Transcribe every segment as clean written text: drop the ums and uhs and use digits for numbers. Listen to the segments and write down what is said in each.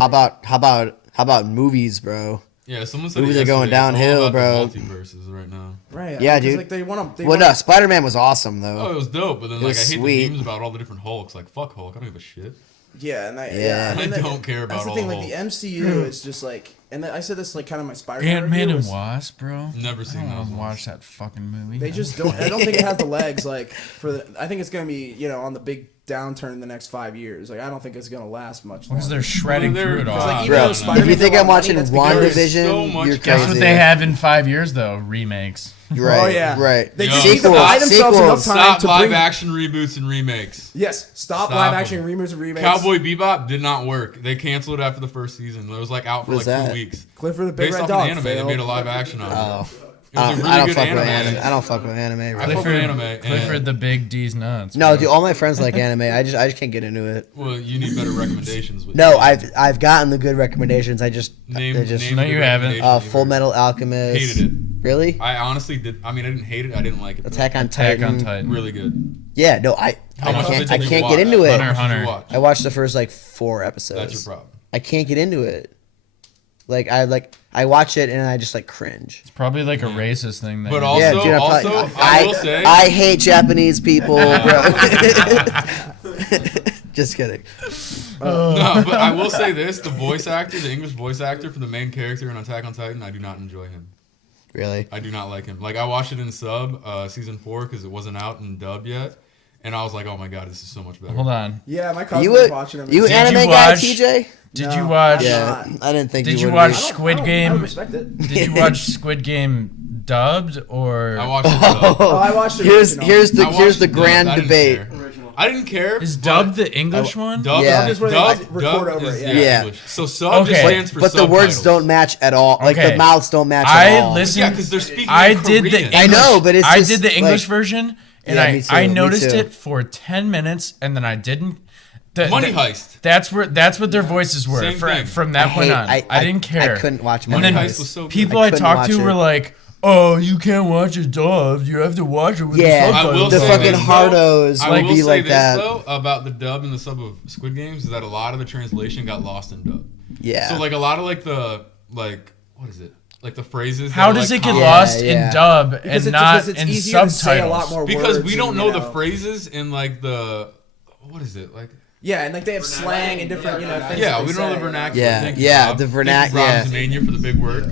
How about movies, bro? Yeah, someone said movies are going downhill, bro. Multiverses right now. Right. Yeah, dude. Like they want no, Spider-Man was awesome though. Oh, it was dope, but then like I hate sweet. the memes about all the different Hulks. Like fuck Hulk, I don't give a shit. Yeah, and I don't care about all the thing. the Like the MCU is just like, and I said this like kind of my Spider-Man Ant-Man review and was, Wasp, bro. Never seen those. Watch that fucking movie. They just don't. I don't think it has the legs like for the. I think it's gonna be on the big downturn in the next 5 years. Like I don't think it's gonna last much. Because they're shredding through it all. Like, bro, if you think I'm watching WandaVision, you're crazy. Guess what they have in 5 years though? Remakes. Right. Oh yeah. Right. They just need to buy themselves enough time Stop to live bring action reboots and remakes. Yes. Stop live action reboots and remakes. Cowboy Bebop did not work. They canceled it after the first season. It was like out for like 2 weeks. Clifford the Big Based Red off Dog. An anime, they made a live action on it. Oh. It was a really I don't good fuck anime. with anime. I don't fuck with anime. Bro. I fuck with anime. Clifford the Big D's nuts. No, dude, all my friends like anime. I just can't get into it. Well, you need better recommendations. No, I've gotten the good recommendations. I just name No, you haven't. Full Metal Alchemist. Hated it. Really? I honestly did. I mean, I didn't hate it. I didn't like it. Attack on Titan. Really good. Yeah, no, I can't get into it. Hunter. I watched the first like 4 episodes. That's your problem. I can't get into it. I watch it and I just like cringe. It's probably like a racist thing. But also, dude, I will say, I hate Japanese people, bro. Just kidding. No, but I will say this: the voice actor, the English voice actor for the main character in Attack on Titan, I do not enjoy him. Really? I do not like him. Like I watched it in sub season 4 because it wasn't out in dub yet, and I was like, oh my god, this is so much better. Hold on. Yeah, my cousin was watching him. You anime guy, TJ? Did you watch? Yeah, I didn't think. Did you you watch be. Squid Game? I respect it. Did you watch Squid Game dubbed or? I watched it dubbed. Oh, I watched it. Here's the grand debate. I didn't care. Is dubbed the English one? Dub, Yeah. Dub is where they record over it. Yeah. English. So sub just stands for but the words subtitles. don't match at all. Like Okay. the mouths don't match at all. Yeah, listened. because they're speaking I in did the. Korean. English, I know, but it's I just, did the English like- version, and Yeah, me I too, me noticed too. it for 10 minutes, and then I didn't. Money Heist. That's what their voices were. Same thing. From that point on, I didn't care. I couldn't watch And Money then Heist was so good. people I I couldn't talked to watch were it. like, "Oh, you can't watch it dubbed. You have to watch it with the Yeah, subtitles." the say fucking this, hardos I would will be say like this, that. though, about the dub and the sub of Squid Games is that a lot of the translation got lost in dub. Yeah. So like a lot of like the what is it? Like the phrases. How that are, does like, it get common- lost Yeah. in dub Because and not it's in easier to say a lot subtitles? more Because words we don't and, know you the phrases in like the what is it like? Yeah, and like they have slang and different, things. Yeah, that we they don't know the say. vernacular. Yeah, Thank you, yeah, Rob. the Thank you, yeah. Rob Zemania for the big word.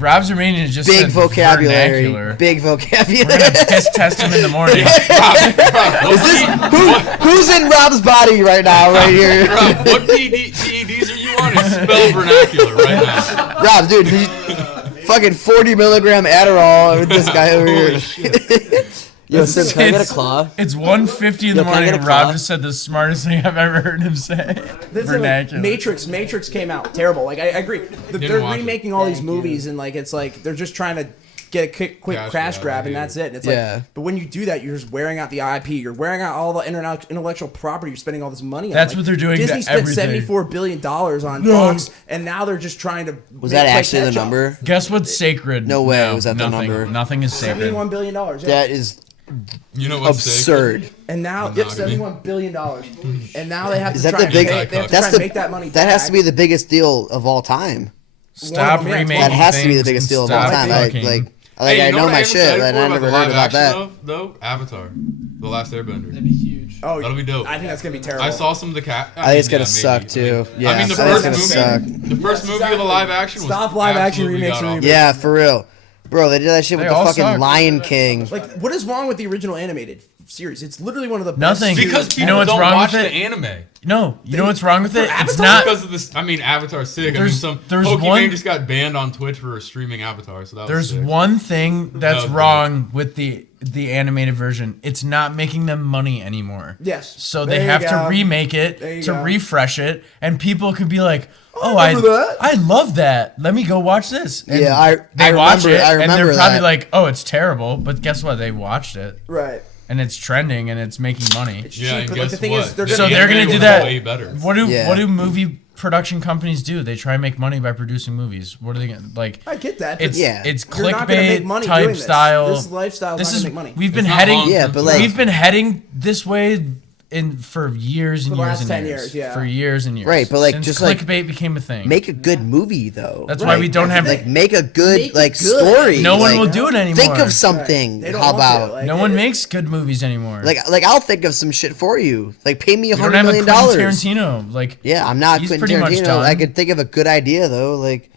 Rob Zermanian just Big said vocabulary. vernacular. Big We're vocabulary. gonna piss test him in the morning. Who's in Rob's body right now, right here? Rob, what PEDs are you on? And spell vernacular right now. Rob, dude, fucking 40 milligram Adderall with this guy over Holy here. shit. Yo, Sim, can I get a claw? It's 1:50 in the Yo, can I morning, get a and Rob claw? just said the smartest thing I've ever heard him say. This is like Vernacular. Matrix came out terrible. Like I agree. They're watch it. remaking all these movies and like it's like they're just trying to get a quick crash grab and that's it. And it's like, but when you do that, you're just wearing out the IP. You're wearing out all the intellectual property. You're spending all this money on. That's what they're doing to Disney spent everything. $74 billion on Fox, and now they're just trying to. Was that actually the number? Guess what's sacred? No way was that the nothing. number. Nothing is sacred. $71 billion. Yeah. That is You know what's absurd. And now it's $71 billion. And now they have Is to that try the big? and they have to That's try the and make that money that back. has to be the biggest deal of all time. Stop One of them, yeah, remaking That has to be the things biggest and deal of all stop time. fucking- Hey, I you know what my am shit, excited and for I never the heard live about action that. of, though, Avatar, The Last Airbender. That'd be huge. Oh, That'll be dope. I think that's gonna be terrible. I saw some of the cat. I think it's gonna suck too. Yeah, I mean, the I think first it's gonna movie, suck. the first movie of a live action was Stop live action absolutely remakes and god-awful. reboots. Yeah, for real, bro. They did that shit with They the all fucking suck. Lion King. Like, what is wrong with the original animated series? It's literally one of the best. Nothing. Because people You know what's don't wrong watch with the it? anime. No, you know what's wrong with it? It's Avatar? not. Because of this, I mean, Avatar's sick. There's Pokemon one- just got banned on Twitch for streaming Avatar, so that was There's sick. one thing that's No, wrong with the animated version. It's not making them money anymore. Yes. So There they you have go. to remake it There you to go. refresh it, and people could be like, "Oh, remember that. I love that. Let me go watch this." And Yeah, I they watch remember- it, I and remember they're probably that. like, "Oh, it's terrible," but guess what? They watched it, Right. and it's trending, and it's making money. It's Yeah, cheap, and but guess like the thing what? is, they're The So gonna they're anime gonna do was that. way better. What do Yeah. movie production companies do? They try and make money by producing movies. What are they gonna like? I get that. But It's Yeah. it's you're not gonna make clickbait money type doing this. style. This lifestyle is This not is gonna make money. we've been It's not heading. long-term Yeah, but like- We've been heading this way for years and For the years last and 10 years. years, yeah. For years and years. Right, but, like, since just, like, clickbait became a thing. Make a good movie though. That's why we don't have like make a good Make it like good. story. No one like, will do it anymore. Think of something. They don't How want to, about like, no one makes good movies anymore. like I'll think of some shit for you. Like pay me we don't $100 have a million. Quentin Tarantino. Like Yeah, I'm not he's Quentin pretty much Tarantino. done. I could think of a good idea though. Like,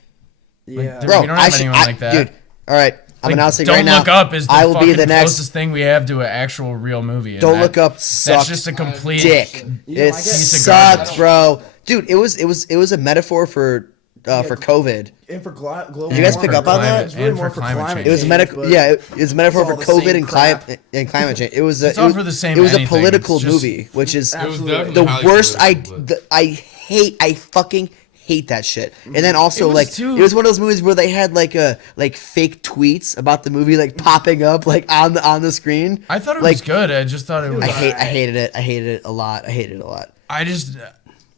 Yeah. Dude, bro, we don't I have should, anyone like that. dude. All right, I'm Like, announcing Don't right now. Look Up is the I will fucking be the next. closest thing we have to an actual real movie. and Don't Look Up That's sucked just a complete dick. You don't It like it? sucked, bro. Dude, it was a metaphor for COVID. And for global. Did you guys pick up on that? It's really And more for for climate climate change. It was change, medical. but Yeah, it was a metaphor it's for all the COVID same and crap. climate change. It was a, It's all for the same It was a anything. political It's just- movie, which is It was Absolutely. definitely the highly worst. political, but- I fucking hate that shit. And then also It was like too- it was one of those movies where they had like fake tweets about the movie like popping up like on the screen. I thought it like, was good. I just thought it was. I hated it. I hated it a lot. I hated it a lot. I just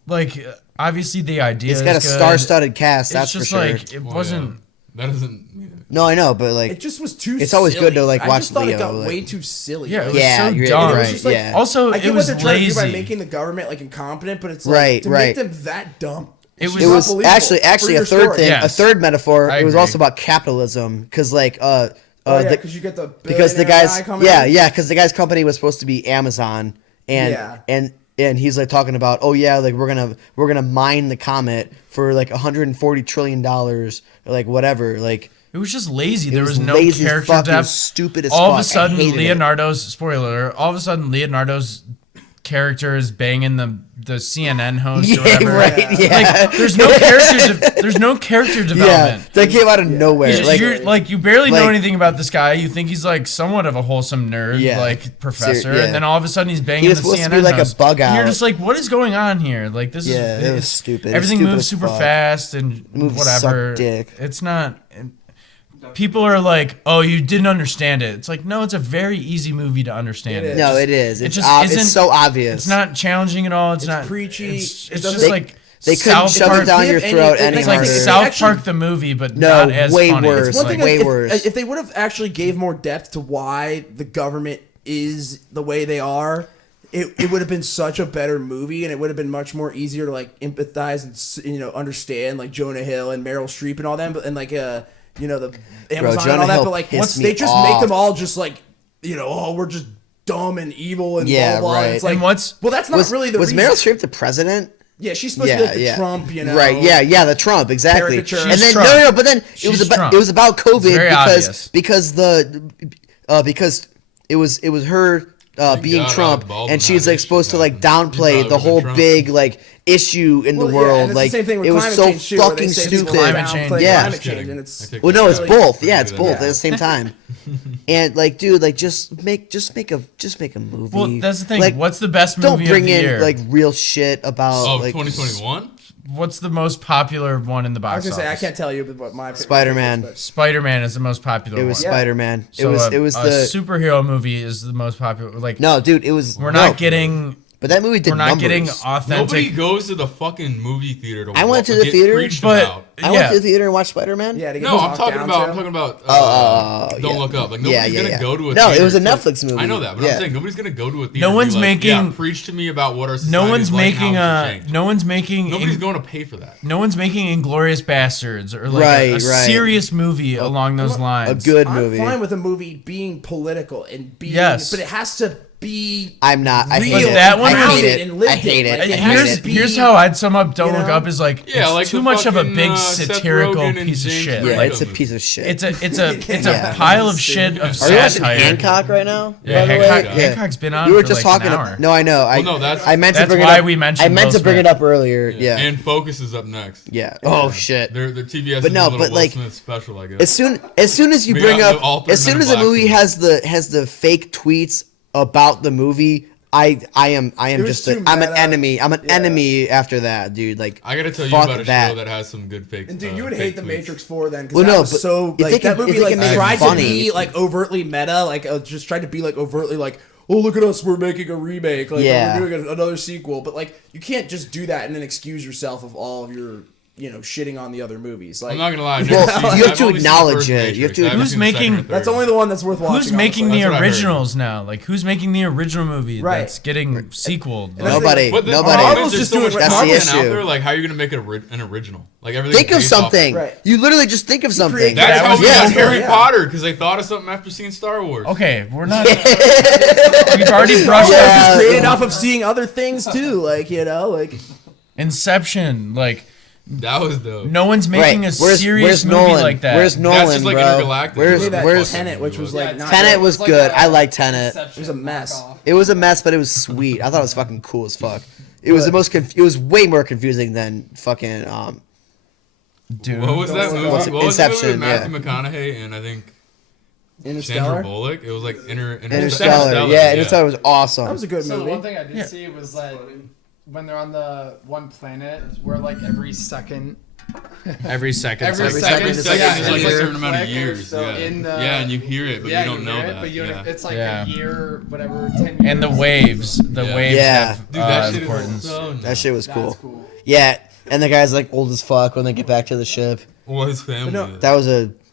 like obviously the idea. It's got a is good. star-studded cast. It's That's just for sure. like it Well, wasn't. yeah. That doesn't mean it. No, I know, but like It just was too. It's always good to, like, I watch just thought Leo, it got like- way too silly. Yeah, it Like, was yeah, so you're dumb. right. It was just like, yeah. Also, I it get what was they're trying to do by lazy. making the government like incompetent, but it's like Right, to right. make them that dumb. It was- It was unbelievable actually for a your third story. thing, Yes. a third metaphor. I It was agree. also about capitalism, because like Oh, yeah, the- because you get the because the billionaire guy's guy coming yeah in. yeah because the guy's company was supposed to be Amazon and Yeah. and he's like talking about, oh yeah, like we're gonna mine the comet for like $140 trillion or like whatever, like It was just lazy. There was no lazy as character fuck. It was depth. stupid as all fuck. of a sudden, I hated it. Leonardo's spoiler. All of a sudden, Leonardo's character is banging the CNN host or yeah, whatever. right, yeah. Like, there's no there's no character Yeah, development. that came out of nowhere. He's just- Like, you're like you barely know like- anything about this guy. You think he's like somewhat of a wholesome nerd, Yeah. like professor, yeah. and then all of a sudden he's banging He was the supposed CNN to be like a host. bug And you're out. just like, what is going on here? Like this Yeah, is it was it's- stupid. It was Everything stupid moves as super fuck. fast and movie whatever. sucked dick. It's not. People are like, "Oh, you didn't understand it." It's like, no, it's a very easy movie to understand. It is. no, it is. it It's just it's isn't- so obvious. It's not challenging at all. It's not preachy. It's, It it's doesn't- just like They couldn't South shove Park. it down your Give throat any- any it's It's like like harder. South actually- Park the movie, but No, not as way funny. worse. It's one Like, thing way if, worse. if they would have actually gave more depth to why the government is the way they are, it would have been such a better movie, and it would have been much more easier to like empathize and understand like Jonah Hill and Meryl Streep and all them, but and like the Amazon and Jonah all that. Hill But like pissed they me just off. make them all just like oh, we're just dumb and evil and Yeah, blah blah. right. And it's like And what's- well, that's not was really the was reason. Meryl Streep the president? Yeah, she's supposed to be like the Trump, Right, yeah, the Trump, exactly. Caricature. And She's then Trump. no, but then She's Trump. it was about COVID very obvious. because it was her being God, Trump, Alec Baldwin and she's had like supposed to like issues, downplay man. the whole Trump. big like issue in the Well, yeah, world. and it's Like the same thing with it was climate so change, too, where they fucking say people stupid. Climate change. downplay Yeah. climate change, and it's I take Well, no, it's really- both. Yeah, it's both Yeah. at the same time. And like, dude, like just make a movie. Well, that's the thing. Like, What's the best movie don't of bring the in year? like real shit about Oh, like 2021? What's the most popular one in the I box was gonna say I office? can't tell you what my Spider-Man. but- Spider-Man is the most popular It was one. Spider-Man. So it was a the superhero movie is the most popular. Like no, dude. It was we're no, not getting But that movie did we're not numbers. getting Nobody authentic. goes to the fucking movie theater to I went to get the theater, preached but- about. I yeah. went to the theater and watched Spider-Man. Yeah, to get No, I'm talked talking down about. to. I'm talking about. Yeah. Don't Look Up. Like Yeah, nobody's yeah, gonna yeah. go to a. No, theater it was a to- Netflix movie. I know that, but Yeah. I'm saying nobody's gonna go to a theater. No and one's be like, making- Yeah, preach to me about what our society No one's is like and making how it should change." no one's making Nobody's going to pay for that. no one's making Inglorious Bastards or like Right, a right. serious movie along those A lines. good I'm movie. fine with a movie being political and being, Yes. but it has to be. I'm not. I Real hate it. that one I was- hate and it. lived I hate it. it. Like, I it hate has it. to be- Here's how I'd sum up Don't you Look know? Up is like Yeah, it's like too the much of a fucking, big Seth satirical Rogen and piece of James shit. Franco Yeah, Like it's a movie. piece of shit. it's a Yeah. pile of shit of Are you watching satire. Hancock right now? Yeah, by the Hancock, way? Hancock's been on You were for just like talking. an hour. No, I know. I no, that's- I meant That's to bring why it up. we mentioned I meant Will to bring Smith. it up earlier. Yeah. And Focus is up next. Yeah. Oh shit. Their TBS But is no, a little but, Will like, Smith special, I guess. As soon as you We bring got all up, three as soon Men as in a Black movie movies. has the fake tweets about the movie, I am was just too I'm an meta. enemy. I'm an Yeah. enemy after that, dude. Like I gotta tell you fuck about a that. show that has some good fake. And dude, you would fake hate The tweets. Matrix 4 then, because Well, that no, was but so if like they can- that movie if they like can make it tried funny- to be like overtly meta, like just tried to be like overtly like, oh look at us, we're making a remake, like Yeah. we're doing another sequel, but like you can't just do that and then excuse yourself of all of your shitting on the other movies. Like, I'm not gonna lie. Well, you have to acknowledge it. You have to. Who's making- that's only the one that's worth watching. Who's making the That's what I heard. originals now? Like, who's making the original movie Right. that's getting sequeled? that's Nobody. But the Nobody. Marvel's there's just so doing much it. That's the content out issue. there. Like, how are you gonna make it an original? Like everything. Think of something. Right. You literally just think of something. That That's how was- we yeah. got Harry Yeah. Potter because they thought of something after seeing Star Wars. Okay, we're not. We've already brushed It was Yeah. just created off of seeing other things too, like Inception. Like, That was dope. no one's making a Where's serious movie Nolan? like that. Where's Nolan, just like bro? Intergalactic. Where's Maybe that where's Tenet, which was like not Tenet good. was It's good. like I like Tenet. Inception It was a mess. knockoff. It was a mess, but it was sweet. I thought it was fucking cool as fuck. It was the most. It was way more confusing than fucking. Dude. What was that movie? What's What it? was the movie with Inception, Matthew yeah. McConaughey and I think Sandra Interstellar. Bullock? It was like Interstellar. Yeah, Interstellar was awesome. That was a good So the movie. one thing I did Yeah. see was that when they're on the one planet, where like every second Every second. Every it's like- second, Every so second yeah, is it's like a like certain amount of quick, years. so Yeah. in the- Yeah, and you hear it, but yeah, you don't know hear it, that. but you Yeah. it's like Yeah. a year, whatever, 10 years. And the waves. The Yeah. waves Yeah. have Dude, that shit importance. is so nice. That shit was That's cool. cool. Yeah, and the guy's like old as fuck when they get back to the ship. Well, his family. no, is.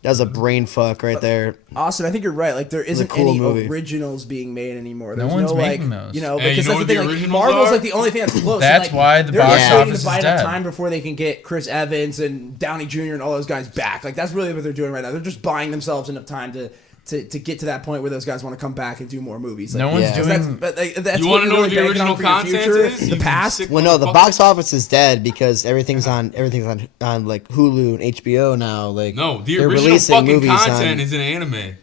That was a brain fuck right there. Austin, I think you're right. Like there isn't cool any movie. originals being made anymore. No There's one's no making like, those. you know, Hey, because you know that's what the the thing. Like, originals Marvel's are? like the only thing that's close. That's and, like, why the they're box just waiting office to buy is enough dead. time before they can get Chris Evans and Downey Jr. and all those guys back. Like that's really what they're doing right now. They're just buying themselves enough time to get to that point where those guys want to come back and do more movies. Like, No one's Yeah. doing. that's You what want to you're know what really the banking original on for your content future. is? The You past. sick Well, no, the motherfucker. box office is dead because everything's on like Hulu and HBO now. Like No, the they're original releasing fucking movies content on. is an anime.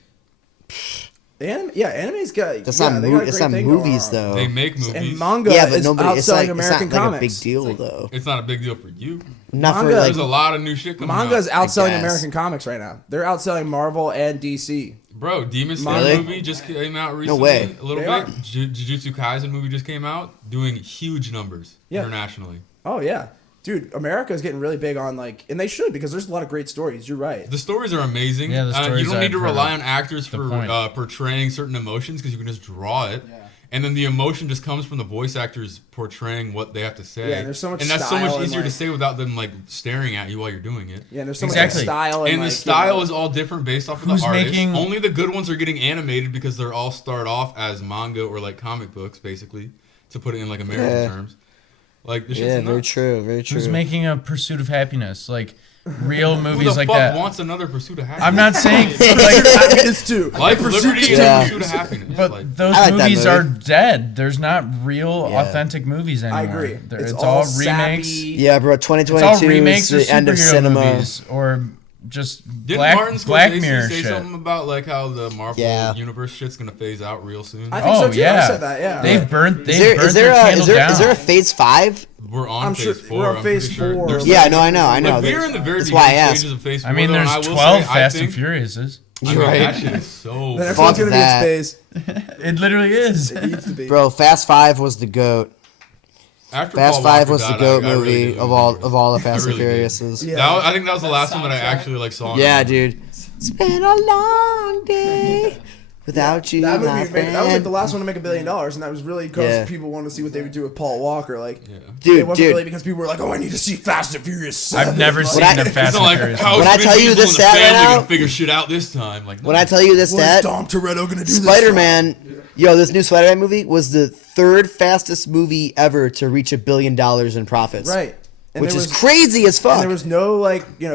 Anime's got. That's yeah, not they got a it's great not thing going movies on. though. They make movies. And manga Yeah, but is nobody. It's outselling like American it's not like a comics. big deal though. It's not a big deal for you. Not for Manga- like There's a lot of new shit coming Manga is out. outselling guess. American comics right now. They're outselling Marvel and DC. Bro, Demon Slayer Really? movie just came out recently. way. A little They are. bit. Jujutsu Kaisen movie just came out, doing huge numbers Yeah. internationally. Oh yeah, dude, America is getting really big on like, and they should because there's a lot of great stories. You're right. The stories are amazing. Yeah, the You stories don't need to I've heard rely of. on actors The for point. portraying certain emotions because you can just draw it. Yeah. And then the emotion just comes from the voice actors portraying what they have to say. Yeah, and there's so much and that's so style much and, easier to like- say without them like staring at you while you're doing it. Yeah, and there's so Exactly. much like, style and, And like, the style you know, is all different based off of Who's the artist. making- Only the good ones are getting animated because they're all start off as manga or like comic books, basically, to put it in like American Yeah. terms. Like the shit's yeah, nuts. very true, very true. Who's making a Pursuit of Happiness? Like real Who movies the like fuck that. wants another Pursuit of Happiness? I'm not saying, like, happiness too. Life, liberty, Yeah. and Pursuit of Happiness. but like, those I like that movies movie. are dead. There's not real, Yeah. authentic movies anymore. I agree. It's all remakes. sappy. Yeah, bro. It's all 2022 remakes is or the end of superhero cinema. movies or just didn't Black Martin Mirror Scorsese say shit. something about like how the Marvel Yeah. universe shit's gonna phase out real soon? I think Oh so too. yeah, I said that. Yeah. They've burnt. They've Is there burnt is there their a candle is there down. is there a phase 5? We're on I'm sure phase 4. we're on I'm phase pretty sure. 4. There's Yeah, no, I know. like, They- we're in the very that's why I beginning asked. stages of phase 4. I mean, though, and there's I will 12 say, I Fast and think- Furiouses. I mean, Right. that shit is so. The next Fuck one's gonna that. be in space. It literally is. It needs to be. Bro, Fast 5 was the goat. After Fast Paul 5 Walker was the died, goat I really movie did of lose all the I Fast and really did. Furiouses. Yeah. I think that was the last one that I soundtrack. actually like saw. Yeah, dude. It's been a long day without you, That my movie, that was like friend. the last one to make $1 billion, and that was really because Yeah. people wanted to see what they would do with Paul Walker. Like, Yeah. it Dude, wasn't really dude. because people were like, "Oh, I need to see Fast and Furious 7." I've never seen I- the It's Fast It's and not like Furious. how When I Vin tell you Diesel this and the stat right family now- gonna figure shit out this time. Like, When I tell you this What is stat, Dom Toretto gonna do this Spider-Man, yo, this new Spider-Man movie was the 3rd fastest movie ever to reach $1 billion in profits. time? Right. And Which there is was, crazy as fuck. And there was no like It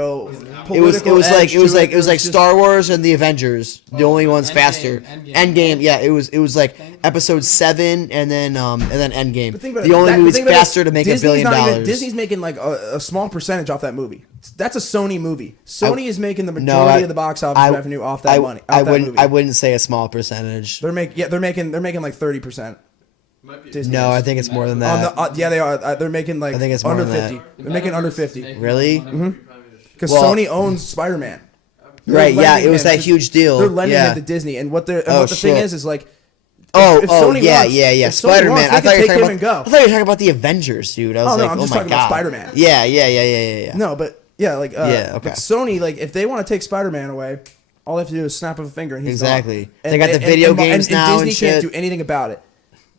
was like just- Star Wars and the Avengers, the only ones Endgame, faster. Endgame. Endgame, yeah, it was like Episode 7 and then Endgame. But think about The it, only that- movies think about it, faster to make $1 Disney's billion. not even- Disney's making like a small percentage off that movie. That's a Sony movie. Sony is making the majority of the box office revenue off that money. I Off that wouldn't. movie. I wouldn't say a small percentage. They're making like 30%. Disney No, is. I think it's more than On that. the, yeah, they are. They're making like I think it's more under than that. 50. They're making under 50 Really? because Well- Sony owns Spider-Man. Right? Yeah, lending it was him that to- huge deal. They're lending yeah. it to Disney, and what the Oh, thing shit. is like. Oh, if Sony yeah, wants- yeah. if Sony Spider-Man. wants, I they thought can you were take talking him and about. go. I thought you were talking about the Avengers, dude. I was Oh, no, like, I'm just my talking about God. Spider-Man. Yeah. No, but yeah, like Yeah, okay. But Sony, like if they want to take Spider-Man away, all they have to do is snap of a finger and he's Exactly. gone. They got the video games now Disney and can't shit. do anything about it.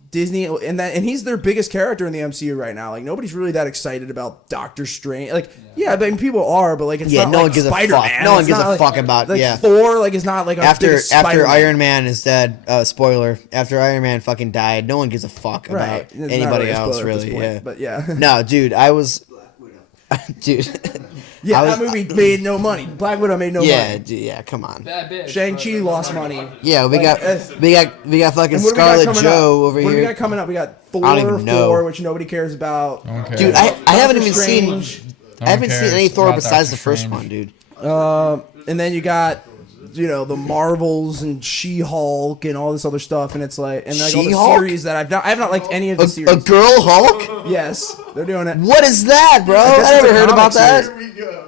Disney and he's their biggest character in the MCU right now. Like nobody's really that excited about Doctor Strange. Like I mean people are, but like it's not no like one gives Spider-Man. a fuck. No one It's gives not a like, fuck about like Thor. Like it's not like after Spider-Man. Iron Man is dead. Spoiler: after Iron Man fucking died, no one gives a fuck about Right. It's not anybody really a else spoiler at this really. point, Yeah, but yeah. No, dude, I was, dude. Yeah, I was- that movie made no money. Black Widow made no yeah, money. dude, yeah. Come on. Bad bitch. Shang-Chi lost money. Yeah, we Like, got fucking And what do we got Scarlet coming Joe up? over What do we here. got coming up? We got I don't even know. Thor, which nobody cares about. Okay. Dude, I haven't Doctor even seen. Strange. I haven't seen any Thor about besides Doctor the first Strange. one, dude. And then you got, the Marvels and She-Hulk and all this other stuff, and it's like, and like all the She-Hulk? series that I have not liked any of the A series. girl Hulk? Yes, they're doing it. What is that, bro? guess I it's never a heard about comic that. series.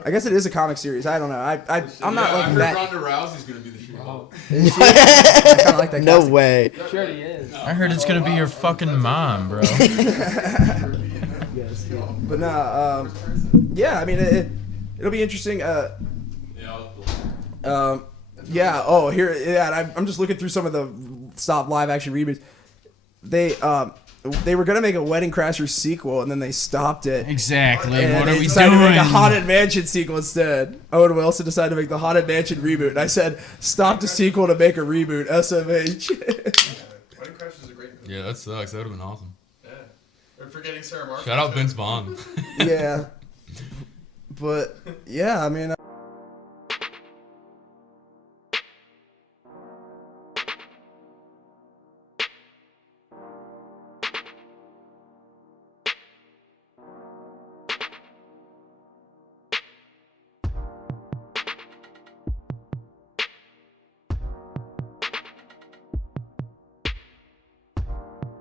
I guess it is a comic series. I don't know. I'm not I like heard that. Ronda Rousey's gonna be the She-Hulk. I kind of like that. No casting. way. She already is. I heard it's gonna be your fucking mom, bro. But yeah. I mean, it'll be interesting. Yeah. Oh, here. Yeah. And I'm just looking through some of the stop live action reboots. They were gonna make a Wedding Crashers sequel, and then they stopped it. Exactly. And What are they we decided to make a doing? Haunted Mansion sequel instead. Owen Wilson decided to make the Haunted Mansion reboot, and I said, "Stop the sequel to make a reboot." SMH. Wedding Crash is a great movie. Yeah, that sucks. That would have been awesome. Yeah. We're forgetting Sarah Marshall. Shout out Vince Vaughn. Yeah. But yeah, I mean.